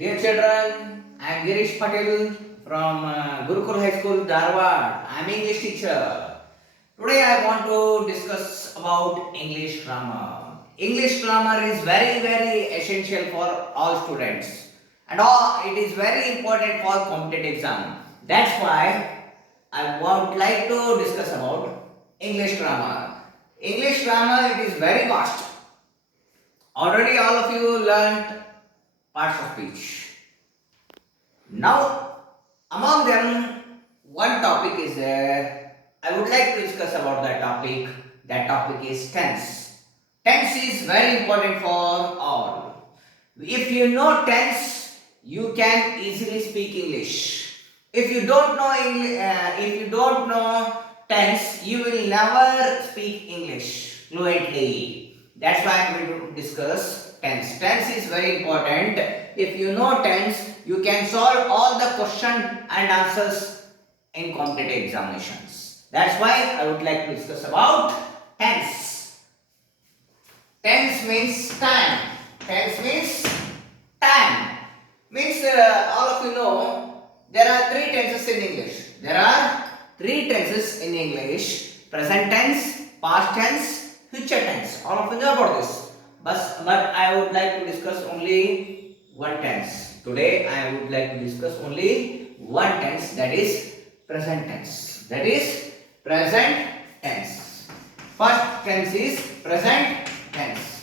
Dear children, I am Girish Patel from Gurukul High School, Dharwad. I am English teacher. Today I want to discuss about English grammar. English grammar is very essential for all students and it is very important for competitive exam. That's why I would like to discuss about English grammar. English grammar it is very vast. Already all of you learned parts of speech. Now, among them, one topic is there. I would like to discuss about that topic. That topic is tense. Tense is very important for all. If you know tense, you can easily speak English. If you don't know tense, you will never speak English fluently. That's why I'm going to discuss tense. Tense is very important. If you know tense, you can solve all the question and answers in competitive examinations. That's why I would like to discuss about tense. Tense means time. Tense means time. Means all of you know there are three tenses in English. There are three tenses in English: present tense, past tense, future tense. All of you know about this. But I would like to discuss only one tense. Today I would like to discuss only one tense, that is present tense. That is present tense. First tense is present tense.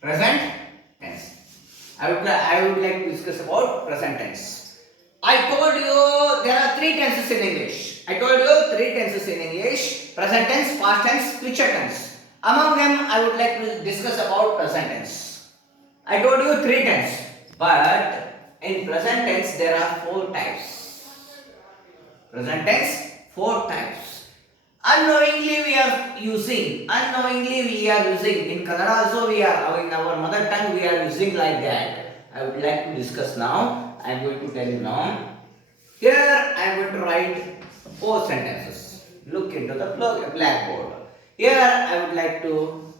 Present tense. I would like to discuss about present tense. I told you there are three tenses in English. I told you three tenses in English: present tense, past tense, future tense. Among them, I would like to discuss about present tense. I told you three tense, but in present tense there are four types. Present tense, four types. Unknowingly we are using. In Kannada also we are, in our mother tongue we are using like that. I would like to discuss now. I am going to tell you now. Here I am going to write four sentences. Look into the blackboard. Here I would like to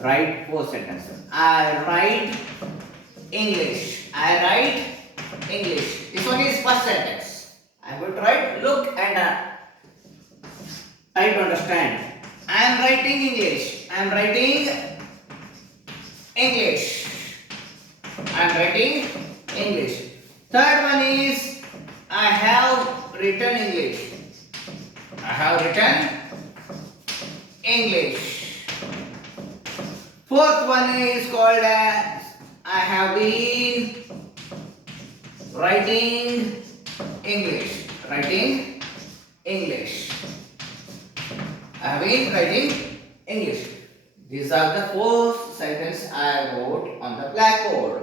write four sentences. I write English. This one is first sentence. I am going to write. Look and try to understand. I am writing English. I am writing English. Third one is I have written English. Fourth one is called as I have been writing English. I have been writing English. These are the four sentences I wrote on the blackboard.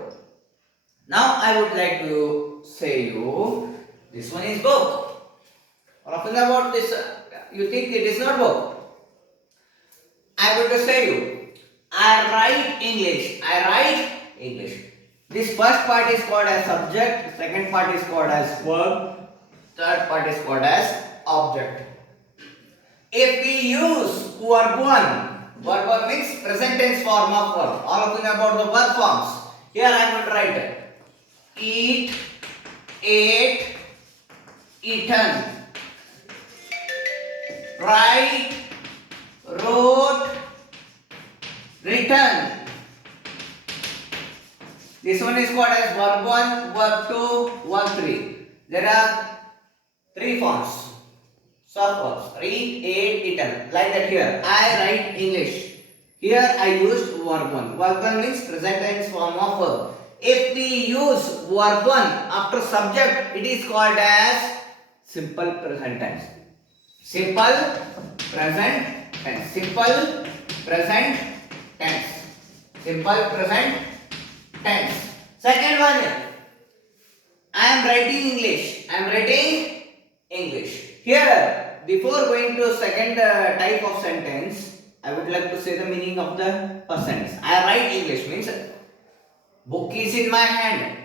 Now I would like to say you, this one is book. All of you know about this. You think it is not book. I am going to say you, I write English. This first part is called as subject, second part is called as verb, third part is called as object. If we use verb one means present tense form of verb. All of you know about the verb forms. Here I am going to write eat, ate, eaten. Write, wrote, written. This one is called as verb 1, verb 2, verb 3. There are three forms. Subverbs: read, ate, eaten. Like that here. I write English. Here I used verb 1. Verb 1 means present tense form of verb. If we use verb 1 after subject, it is called as simple present tense. Simple present tense. Second one, I am writing English. Here, before going to second type of sentence, I would like to say the meaning of the first sentence. I write English means book is in my hand,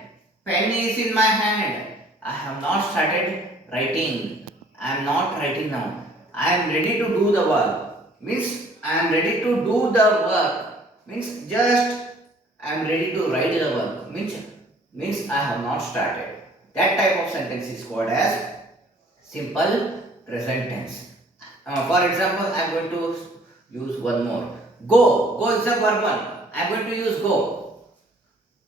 pen is in my hand. I have not started writing. I am not writing now. I am ready to do the work. Means I am ready to do the work. Means just I am ready to write the work. Means I have not started. That type of sentence is called as simple present tense. For example, I am going to use one more. Go. Go is a verb one. I am going to use go.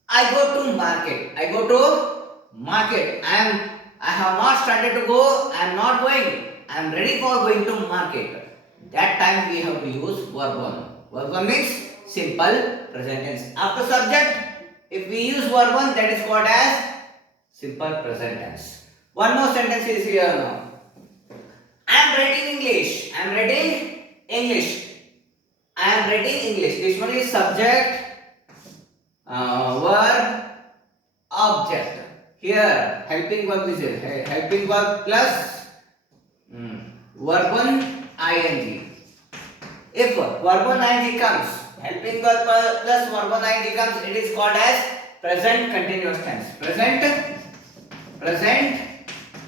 I go to market. I go to market. I have not started to go. I am not going. I am ready for going to market. That time we have to use verb one. Verb one means simple present tense. After subject, if we use verb one, that is called as simple present tense. One more sentence is here now. I am writing English. I am writing English. I am writing English. This one is subject, verb, object. Here, helping verb is here. Helping verb plus verb one ing. If verb one ing comes, helping verb plus verb one ing comes, it is called as present continuous tense. Present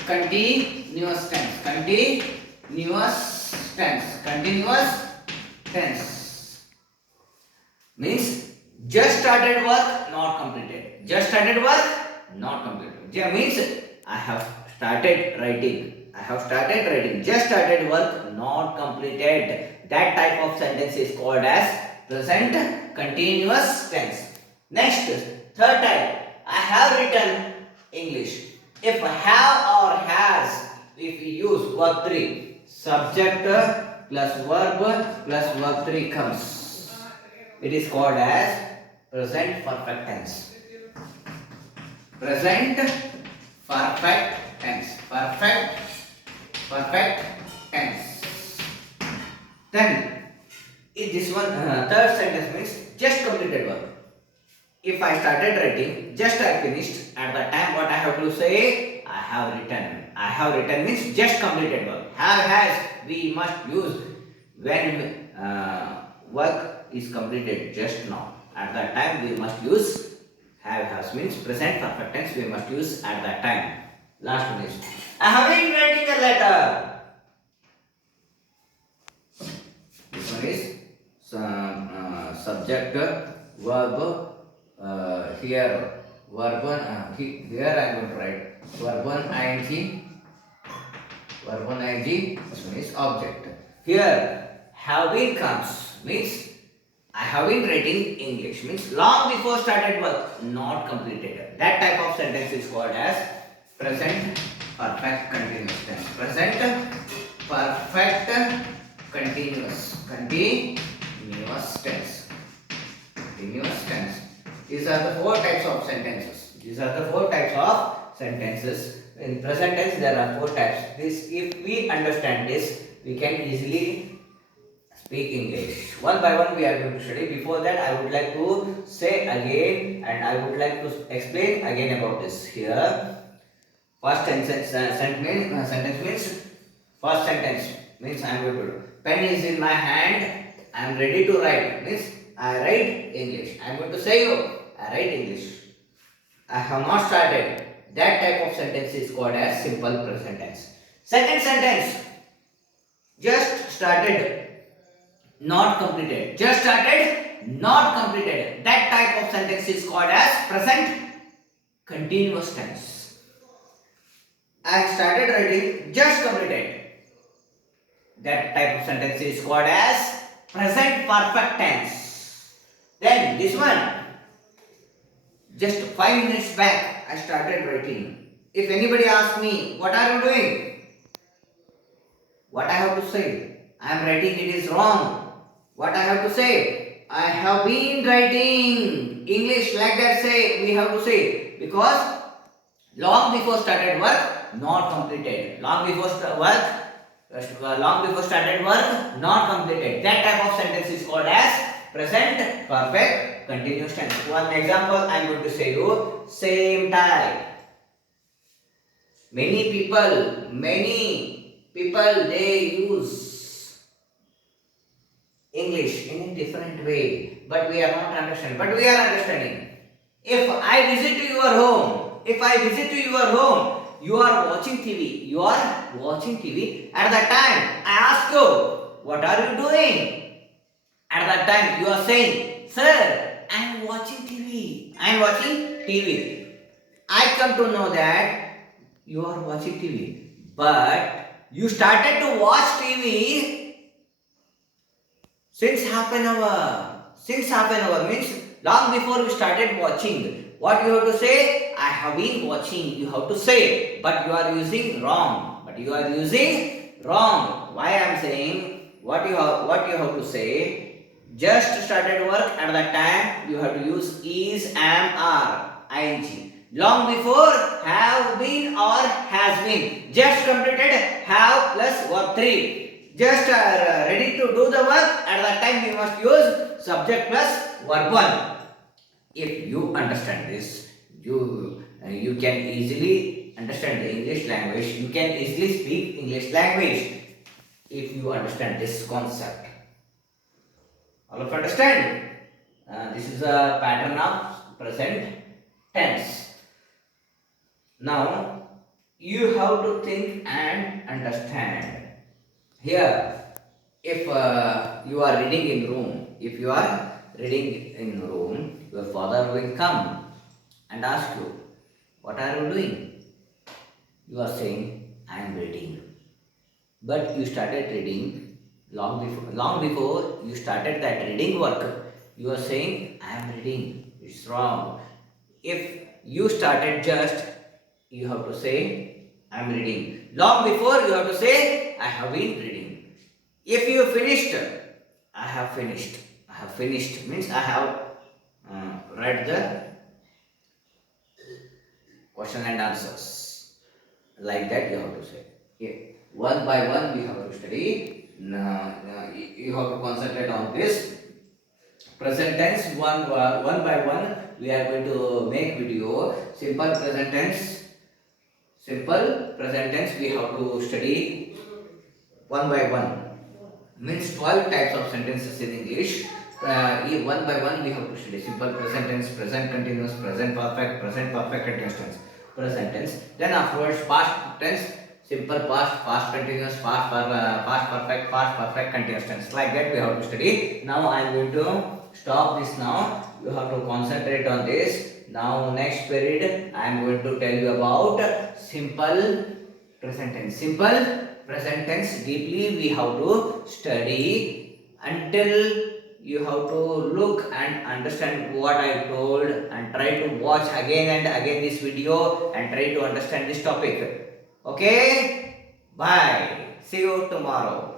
continuous tense. Continuous tense means just started work, not completed. Just started work, not completed. Means I have started writing. Just started work, not completed. That type of sentence is called as present continuous tense. Next, third type. I have written English. If have or has, if we use verb 3, subject plus verb 3 comes, it is called as present perfect tense. Present perfect tense. Perfect tense. Then, in this one, third sentence means just completed work. If I started writing, just I finished, at the time what I have to say, I have written. I have written means just completed work. Have, has, we must use when work is completed just now. At that time we must use have, has means present perfect tense we must use at that time. Last one is, I have been writing a letter. This one is subject, verb, here verb one, here I am going to write verb one ing, this one is object. Here have been comes means I have been writing English means long before started work, not completed. That type of sentence is called as present perfect continuous tense. Present perfect continuous tense. These are the four types of sentences. In present tense, there are four types. This, if we understand this, we can easily speak English. One by one, we are going to study. Before that, I would like to say again, and I would like to explain again about this. Here, first sentence means I am going to. Pen is in my hand. I am ready to write. Means I write English. I am going to say you. I write English. I have not started. That type of sentence is called as simple present tense. Second sentence, just started, not completed. Just started, not completed. That type of sentence is called as present continuous tense. I started writing, just completed. That type of sentence is called as present perfect tense. Then this one, just 5 minutes back, I started writing. If anybody asks me, what are you doing? What I have to say? I am writing, it is wrong. What I have to say? I have been writing English, like that say, we have to say. Because long before started work, not completed. Long before started work, not completed. That type of sentence is called as present perfect continuous tense. One example I am going to say you, same time. Many people they use English in a different way, but we are not understanding. But we are understanding. If I visit to your home, you are watching TV. At that time, I ask you, what are you doing? At that time, you are saying, sir, I'm watching TV. I'm watching TV. I come to know that you are watching TV. But you started to watch TV since half an hour. Since half an hour means long before you started watching. What you have to say? I have been watching. You have to say. But you are using wrong. But you are using wrong. Why I am saying what you have to say? Just started work at that time you have to use is, am, are, ing. Long before have been or has been. Just completed have plus verb 3. Just ready to do the work at that time we must use subject plus verb 1. If you understand this, you can easily understand the English language. You can easily speak English language if you understand this concept. All of understand? This is a pattern of present tense. Now you have to think and understand. Here, if you are reading in room, your father will come and ask you, "What are you doing?" You are saying, "I am reading." But you started reading long before you started that reading work. You are saying, "I am reading." It's wrong. If you started just, you have to say, "I am reading." Long before you have to say, "I have been reading." If you finished, "I have finished." I have finished means I have read the question and answers. Like that you have to say. Okay. One by one we have to study. You have to concentrate on this. Present tense one by one we are going to make video. Simple present tense. Simple present tense we have to study one by one. Means 12 types of sentences in English. One by one we have to study simple present tense, present continuous, present perfect continuous tense, present tense. Then afterwards past tense, simple past, past continuous, past perfect continuous tense. Like that we have to study. Now I am going to stop this now. You have to concentrate on this. Now next period I am going to tell you about simple present tense. Simple present tense deeply we have to study until you have to look and understand what I told and try to watch again and again this video and try to understand this topic. Okay? Bye. See you tomorrow.